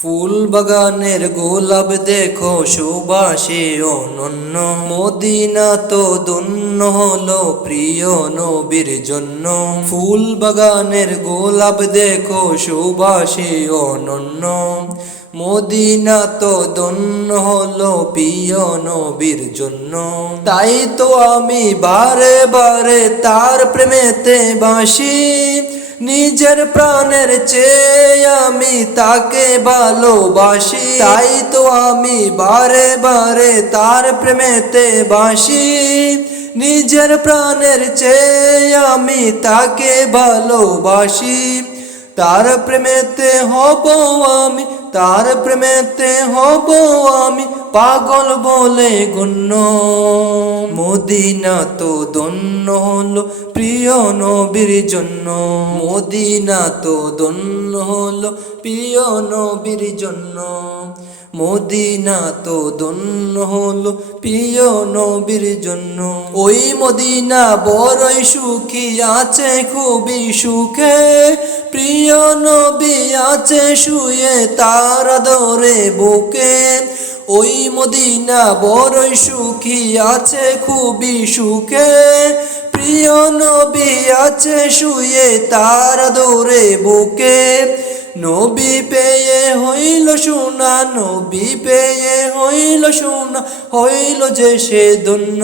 ফুল বাগানের গোলাপ দেখো সুবাসে অনন্য, মদিনা তো ধন্য হলো প্রিয় নবীর জন্য। ফুল বাগানের গোলাপ দেখো সুবাসে অনন্য, মদিনা তো ধন্য হলো প্রিয় নবীর জন্য। তাই তো আমি বারে বারে তার প্রেমেতে বাসি, নিজের প্রাণের চেয়ে আমি তাকে ভালোবাসি। তাই তো আমি বারে বারে তার প্রেমেতে বাসি, নিজের প্রাণের চেয়ে আমি তাকে ভালোবাসি। তার প্রেমেতে হব আমি, তার প্রেমেতে হব আমি পাগল বলে গণ্য। মদিনা তো ধন্য হলো প্রিয় নবীর জন্য, মদিনা তো ধন্য হলো প্রিয় নবীর জন্য, মদিনা তো ধন্য হলো প্রিয় নবীর জন্য। ওই মদিনা বড়ই সুখী আছে খুবই সুখে, প্রিয় নবী আছে শুয়ে তার আদরে বুকে। ওই মদিনা বড়ই সুখী আছে খুবই সুখে, প্রিয় নবী আছে শুয়ে তার আদরে বুকে। নবী পেয়ে হইল সোনা, নবী পেয়ে হইল সোনা, হইল যে সে ধন্য।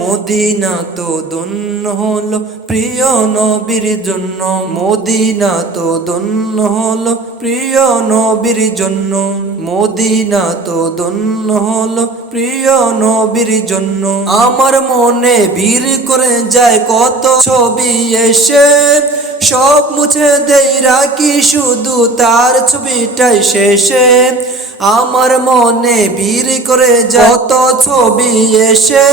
মদিনা তো ধন্য হলো প্রিয় নবীর জন্য, মদিনা তো ধন্য হলো প্রিয় নবীর জন্য, মদিনা তো ধন্য হলো প্রিয় নবীর জন্য। আমার মনে ভিড় করে যায় কত ছবি এসে, সব মুছে দেই রাখি শুধু তার ছবিটাই শেষে। আমার মনে ভিড় করে যায় কত ছবি এসে,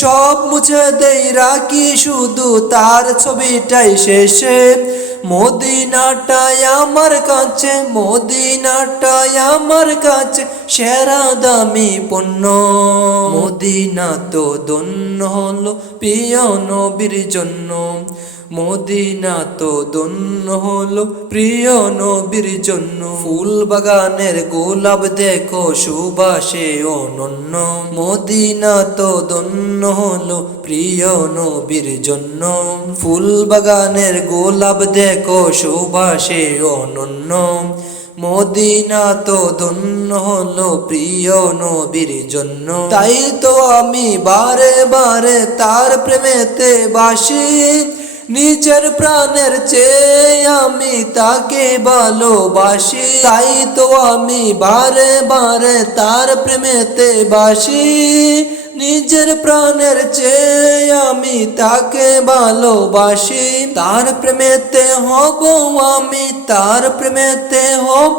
সব মুছে দেই রাখি শুধু তার ছবিটাই শেষে। মদিনাটাই আমার কাছে, মদিনাটাই আমার কাছে সেরা দামি পণ্য। মদিনা তো ধন্য হলো প্রিয় নবীর জন্য, মদিনা তো ধন্য হলো প্রিয় নবীর জন্য। ফুল বাগানের গোলাপ দেখো সুবাসে অনন্য, মদিনা তো ধন্য হলো প্রিয় নবীর জন্য। ফুল বাগানের গোলাপ দেখো সুবাসে অনন্য, মদিনা তো ধন্য হলো প্রিয় নবীর জন্য। তাই তো আমি বারে বারে তার প্রেমেতে বাসি, নিজের প্রাণের চেয়ে আমি তাকে ভালোবাসি। তাই তো আমি বারে বারে তার প্রেমেতে বাসি, নিজের প্রাণের চেয়ে আমি তাকে ভালোবাসি। তার প্রেমেতে হব আমি, তার প্রেমেতে হব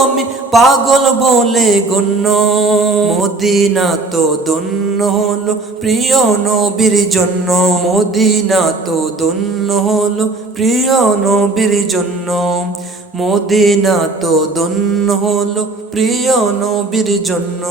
আমি পাগল বলে গণ্য। মদিনা তো ধন্য হলো প্রিয় নবীর জন্য, মদিনা তো ধন্য হলো প্রিয় নবীর জন্য, মদিনা তো ধন্য হলো প্রিয় নবীর জন্য।